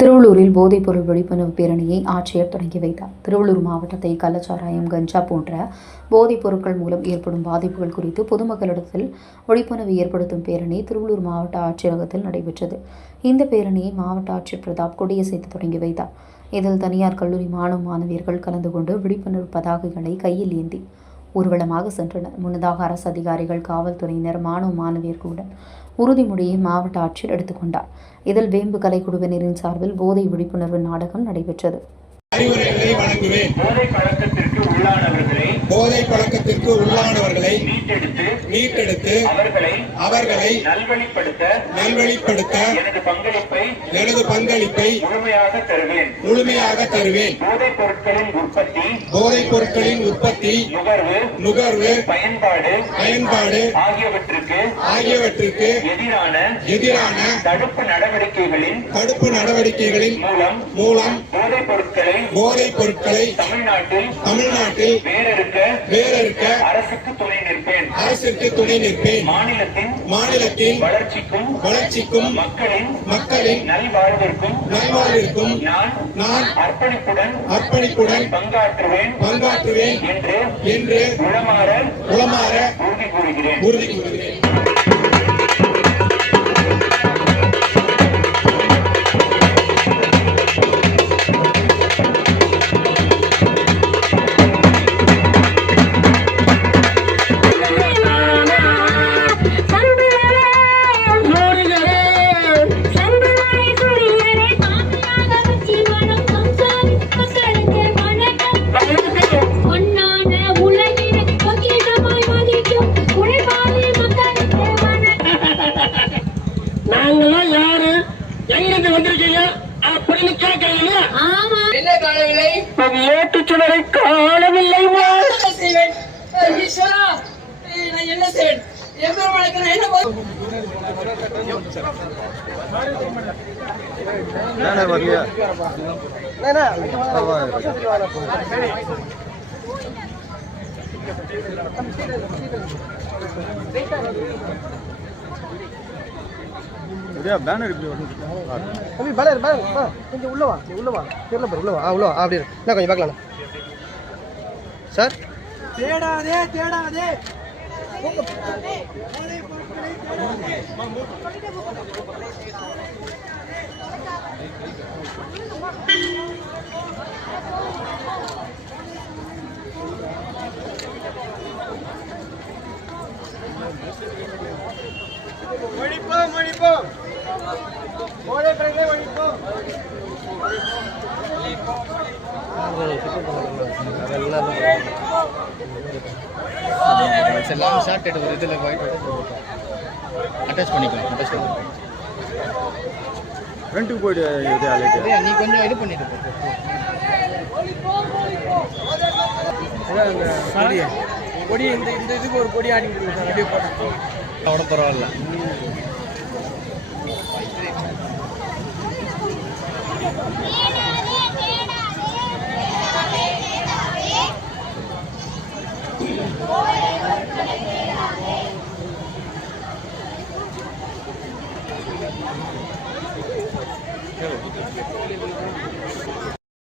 திருவள்ளூரில் போதைப்பொருள் விழிப்புணர்வு பேரணியை ஆட்சியர் தொடங்கி வைத்தார். திருவள்ளூர் மாவட்டத்தை கள்ளச்சாராயம், கஞ்சா போன்ற போதைப் பொருட்கள் மூலம் ஏற்படும் பாதிப்புகள் குறித்து பொதுமக்களிடத்தில் விழிப்புணர்வு ஏற்படுத்தும் பேரணி திருவள்ளூர் மாவட்ட ஆட்சியரகத்தில் நடைபெற்றது. இந்த பேரணியை மாவட்ட ஆட்சியர் பிரதாப் கொடியசைத்து தொடங்கி வைத்தார். இதில் தனியார் கல்லூரி மாணவ மாணவியர்கள் கலந்து கொண்டு விழிப்புணர்வு பதாகைகளை கையில் ஏந்தி ஊர்வலமாக சென்றனர். முன்னதாக அரசு அதிகாரிகள், காவல்துறையினர், மாணவ மாணவியர்களுடன் உறுதிமொழியை மாவட்ட ஆட்சியர் எடுத்துக்கொண்டார். இதில் வேம்பு கலைக்குழுவினரின் சார்பில் போதை விழிப்புணர்வு நாடகம் நடைபெற்றது. அறிவுரைகளை வழங்குவேன். போதை பழக்கத்திற்கு உள்ளானவர்களை மீட்டெடுத்து அவர்களை நல்வழிப்படுத்த எனது பங்களிப்பை முழுமையாக தருவேன். போதைப் பொருட்களின் உற்பத்தி, நுகர்வு, பயன்பாடு ஆகியவற்றுக்கு எதிரான தடுப்பு நடவடிக்கைகளின் மூலம் போதைப் பொருட்களை தமிழ்நாட்டில் வேறறுக்க அரசுக்கு துணை நிற்பேன். மாநிலத்தின் வளர்ச்சிக்கும் மக்களின் நல்வாழ்விற்கும் நான் அர்ப்பணிப்புடன் பங்காற்றுவேன் என்று உளமாற உறுதி கூறுகிறேன். ஏற்றுச்சுடரை காணவில்லை. பேனர் கொஞ்சம் உள்ள வா தெரியல உள்ள வா அப்படி நான் கொஞ்சம் பார்க்கலாம் சார். தேடாதே மணிப்போம் போதை பிறகு மணிப்போம். எல்லாம் ஷார்ட் எடுத்து ஒரு இதில் அட்டாச் பண்ணிக்கலாம். ஃப்ரண்ட்டுக்கு போய்ட்டு நீ கொஞ்சம் இது பண்ணிட்டு கொடி இந்த இதுக்கு ஒரு கொடி ஆடிட்டு அப்படியே போட்டோம். அவ்வளோ பரவாயில்ல.